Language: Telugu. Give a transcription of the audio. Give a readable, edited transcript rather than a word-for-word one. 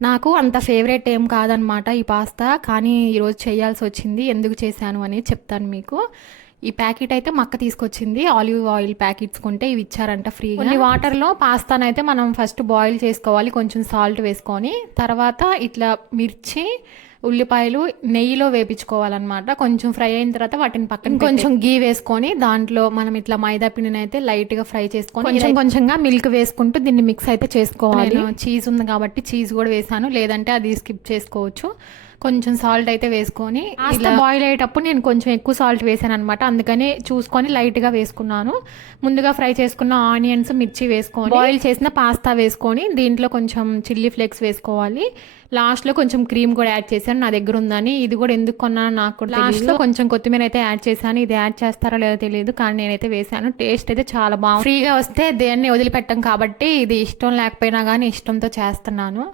నాకు అంత ఫేవరెట్ ఏం కాదనమాట ఈ పాస్తా. కానీ ఈరోజు చేయాల్సొచ్చింది. ఎందుకు చేశాను అనేది చెప్తాను మీకు. ఈ ప్యాకెట్ అయితే మా అక్క తీసుకొచ్చింది. ఆలివ్ ఆయిల్ ప్యాకెట్స్ కొంటే ఇవి ఇచ్చారంట ఫ్రీగా. కొన్ని వాటర్‌లో పాస్తానైతే మనం ఫస్ట్ బాయిల్ చేసుకోవాలి. కొంచెం సాల్ట్ వేసుకొని. తర్వాత ఇట్లా మిర్చి, ఉల్లిపాయలు నెయ్యిలో వేపించుకోవాలన్నమాట. కొంచెం ఫ్రై అయిన తర్వాత వాటిని పక్కన కొంచెం గీ వేసుకొని దాంట్లో మనం ఇట్లా మైదా పిండిని అయితే లైట్‌గా ఫ్రై చేసుకొని కొంచెం కొంచెంగా మిల్క్ వేసుకుంటూ దీన్ని మిక్స్ అయితే చేసుకోవాలి. చీజ్ ఉంది కాబట్టి చీజ్ కూడా వేసాను. లేదంటే అది స్కిప్ చేసుకోవచ్చు. కొంచెం సాల్ట్ అయితే వేసుకొని ఇలా బాయిల్ అయ్యేటప్పుడు నేను కొంచెం ఎక్కువ సాల్ట్ వేసాను అనమాట. అందుకని చూసుకొని లైట్గా వేసుకున్నాను. ముందుగా ఫ్రై చేసుకున్న ఆనియన్స్, మిర్చి వేసుకొని బాయిల్ చేసిన పాస్తా వేసుకొని దీంట్లో కొంచెం చిల్లీ ఫ్లేక్స్ వేసుకోవాలి. లాస్ట్లో కొంచెం క్రీమ్ కూడా యాడ్ చేశాను. నా దగ్గర ఉందని. ఇది కూడా ఎందుకు కొన్నానో నాకు కూడా లాస్ట్లో కొంచెం కొత్తిమీర అయితే యాడ్ చేశాను. ఇది యాడ్ చేస్తారో లేదో తెలియదు, కానీ నేనైతే వేసాను. టేస్ట్ అయితే చాలా బాగుంది. ఫ్రీగా వస్తే దేన్ని వదిలిపెట్టం కాబట్టి ఇది ఇష్టం లేకపోయినా కానీ ఇష్టంతో చేస్తున్నాను.